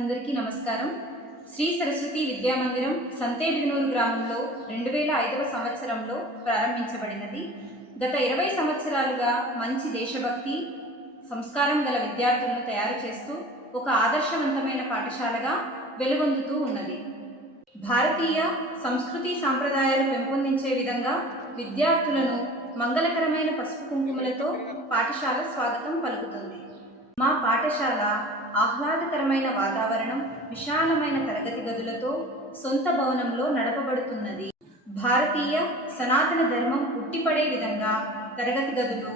అందరికీ నమస్కారం. శ్రీ సరస్వతి విద్యామందిరం సంతేబిదునూరు గ్రామంలో 2005వ సంవత్సరంలో ప్రారంభించబడినది. గత 20 సంవత్సరాలుగా మంచి దేశభక్తి, సంస్కారం గల విద్యార్థులను తయారు చేస్తూ ఒక ఆదర్శవంతమైన పాఠశాలగా వెలుగొందుతూ ఉన్నది. భారతీయ సంస్కృతి సాంప్రదాయాలు పెంపొందించే విధంగా విద్యార్థులను మంగళకరమైన పసుపు కుంకుమలతో పాఠశాల స్వాగతం పలుకుతుంది. మా పాఠశాల ఆహ్లాదకరమైన వాతావరణం, విశాలమైన తరగతి గదులతో సొంత భవనంలో నడపబడుతున్నది. భారతీయ సనాతన ధర్మం ఉట్టిపడే విధంగా తరగతి గదులు,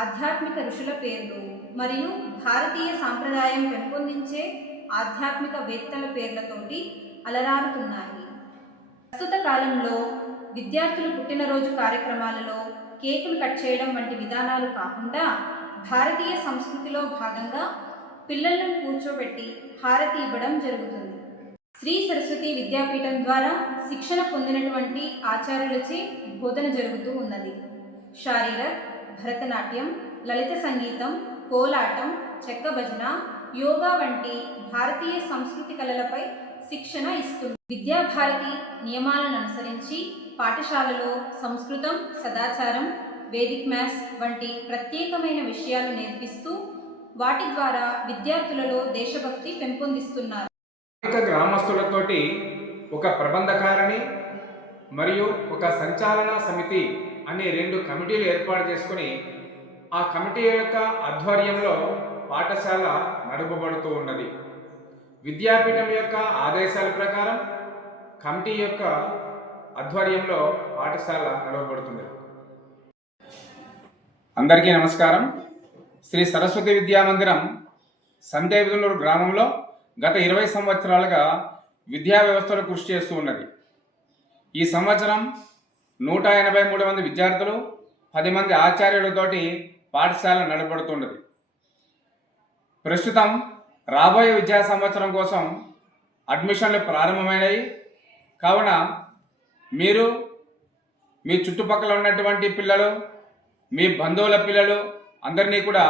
ఆధ్యాత్మిక ఋషుల పేర్లు మరియు భారతీయ సాంప్రదాయం పెంపొందించే ఆధ్యాత్మిక వేత్తల పేర్లతోటి అలరారుతున్నాయి. ప్రస్తుత కాలంలో విద్యార్థులు పుట్టినరోజు కార్యక్రమాలలో కేకులు కట్ చేయడం వంటి విధానాలు కాకుండా భారతీయ సంస్కృతిలో భాగంగా పిల్లలను కూర్చోబెట్టి హారతి ఇవ్వడం జరుగుతుంది. శ్రీ సరస్వతి విద్యాపీఠం ద్వారా శిక్షణ పొందినటువంటి ఆచార్యులచే బోధన జరుగుతూ ఉన్నది. శారీరక్, భరతనాట్యం, లలిత సంగీతం, కోలాటం, చెక్క భజన, యోగా వంటి భారతీయ సంస్కృతి కళలపై శిక్షణ ఇస్తుంది. విద్యాభారతి నియమాలను అనుసరించి పాఠశాలలో సంస్కృతం, సదాచారం, వేదిక్ మ్యాథ్స్ వంటి ప్రత్యేకమైన విషయాలు నేర్పిస్తూ వాటి ద్వారా విద్యార్థులలో దేశభక్తి పెంపొందిస్తున్నారు. గ్రామస్తులతోటి ఒక ప్రబంధకారిణి మరియు ఒక సంచాలన సమితి అనే 2 కమిటీలు ఏర్పాటు చేసుకుని ఆ కమిటీ యొక్క ఆధ్వర్యంలో పాఠశాల నడపబడుతూ ఉన్నది. విద్యాపీఠం యొక్క ఆదేశాల ప్రకారం కమిటీ యొక్క ఆధ్వర్యంలో పాఠశాల నడపబడుతున్నది. అందరికీ నమస్కారం. శ్రీ సరస్వతి విద్యామందిరం సంతేబిదునూరు గ్రామంలో గత 20 సంవత్సరాలుగా విద్యా వ్యవస్థలో కృషి చేస్తూ ఉన్నది. ఈ సంవత్సరం 183 మంది విద్యార్థులు, 10 మంది ఆచార్యులతోటి పాఠశాల నడపబడుతున్నది. ప్రస్తుతం రాబోయే విద్యా సంవత్సరం కోసం అడ్మిషన్లు ప్రారంభమైనవి. కావున మీరు మీ చుట్టుపక్కల ఉన్నటువంటి పిల్లలు, మీ బంధువుల పిల్లలు అందరినీ కూడా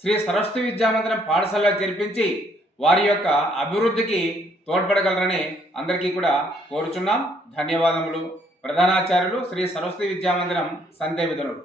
శ్రీ సరస్వతి విద్యామందిరం పాఠశాలలో చేర్పించి వారి యొక్క అభివృద్ధికి తోడ్పడగలరని అందరికీ కూడా కోరుచున్నాం. ధన్యవాదములు. ప్రధానాచార్యులు శ్రీ సరస్వతి విద్యామందిరం సంతేబిదునూరు.